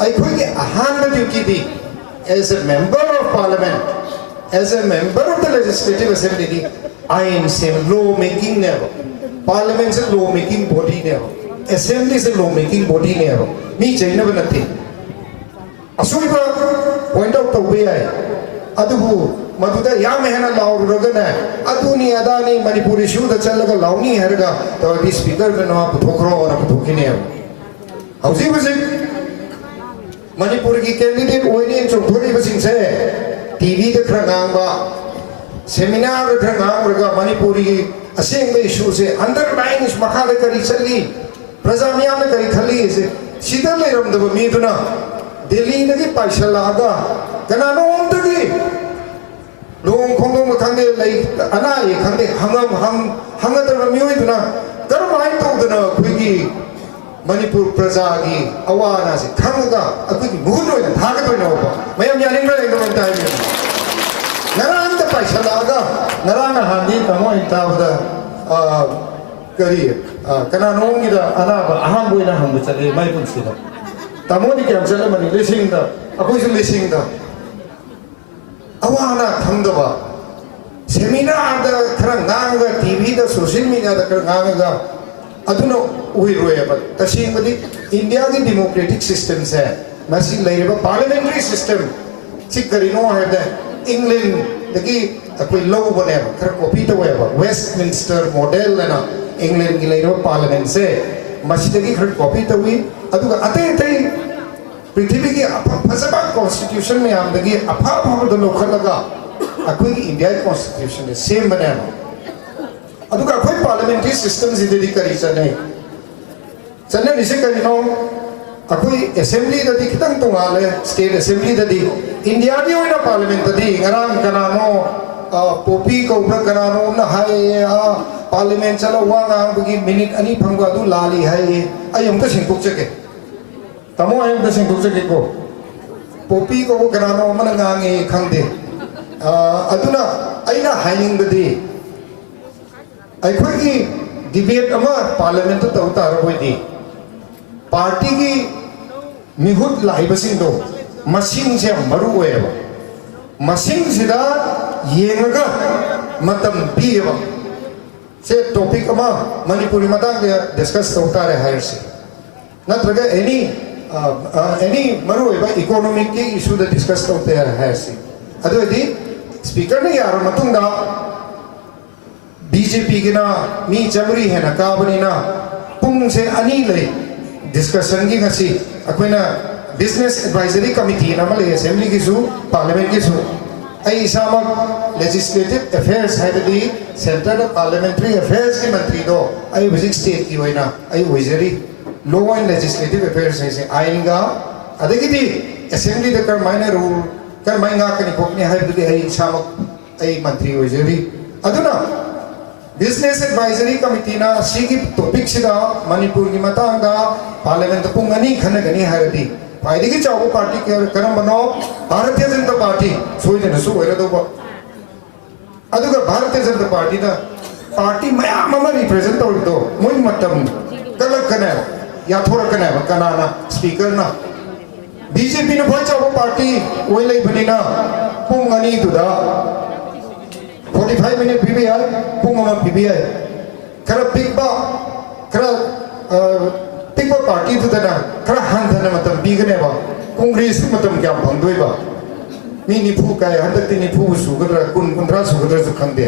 I could get a hand duty as a member of parliament, as a member of the legislative assembly. I am saying law making never. Parliament is a law making body never. Assembly is a law making body never. Me, China, nothing. Asuiba point out the way Adubu. Maduda Yamahana Lau Ragana, Aduni Adani, Manipuri Shu, the Chalaga Launi Herga, the speaker, the Putokro or Putukineo. How's he was it? Manipuri candidate went to Puri was in say, TV the Krangamba, seminar the Kranganga, Manipuri, a single issue say, underlying is Makalaka recently, Prazamiana Kali is Sidalerum the Miduna, Delhi the Paishalaga, Kanano the Long Kongo Kande like Anai Kande Hangata Muiduna, Karamai told the Quiggy Manipur Prazagi, Awanas, Kanga, a quick Muno and Hagatanova. May am Yaninga in the time. Naran the Paishalaga, Narana Handi, Tamo in Tavada career. Kananongi the Anaba, Ahambuina Hambuta, my consider. Tamoni can ceremony listening the Abusim listening the Awana Kandava Seminar the Karanga TV, the social media, the Karanga Aduno Oiroi, but Tashimadi, India the democratic system said, Masi Labour parliamentary system, Chikarino had the England, the key, a quite low whatever, Krakopita whatever, Westminster model and England Labour parliament say, Masitaki Krakopita we, Aduka Ate. पृथ्वी की फसबा constitution में हम देखिए अफाप हम दोनों खलगा अकोई India की constitution है same बने हैं अदुका अकोई पार्लियामेंट्री सिस्टम जिधरी करी चले चलने निसे करी नो अकोई असेंबली ददी कितने तो वाले स्टेट असेंबली ददी इंडिया की वही ना पार्लियामेंट ददी गराम करानो पोपी को ऊपर करानो ना है पार्लियामेंट चलो वहाँ बगी मिनट अनी फंगा दो लाली है ये हम तो सिंपुक चके Tamo ayam the same to go. Popi go Grano Manangangi Kande. Aduna, Aina hiding the day. I quickly debate about Parliament of Tautara. Party Mihut Laibasindo, Machine Jam Marueva. Machine Sida Yenaga Matam Pieva. Say topic ama Manipuri Matanga discuss Tautara Hirsi. Not any Marueva economic issue that discussed out there has it. Otherwise, speaker ne yaro matunda BJP gina mi jamri hai na kabani na pung se ani le discussion gi ngasi akoina business advisory committee na male assembly ki su parliament ki su ai sama legislative affairs hai di central parliamentary affairs ki mantri do ai visit state ki hoina ai wizardry law and legislative affairs है आएगा अधेकी दी assembly the कर मायने rule कर मायंगा कनी कोपनी है तो दी है शामक ऐ मंत्री हो जारी अधुना business advisory committee ना सीगी topic सिदा मणिपुर की मतांगा parliament पुंगनी खने गनी है दी फायदे की चावो पार्टी के करम बनो भारतीय जनता पार्टी सोई देने सो वेरे दो अधुना भारतीय जनता पार्टी ना पार्टी मया ममा represent दो मुई मतम कलक कने या थोड़ा कने कनाना स्पीकर ना बीजेपी ने बहुत चाहो पार्टी वही ले बनी ना पुंगनी दुदा 45 मिनट भी है पुंगमा भी है करा पिकबा पार्टी दुदा ना करा हंधने मतलब बीगने बा कांग्रेस मतलब क्या बंदोई बा मी निफू का है हर तक निफू सुगदरा कुंद्रा सुगदरा सुखंदे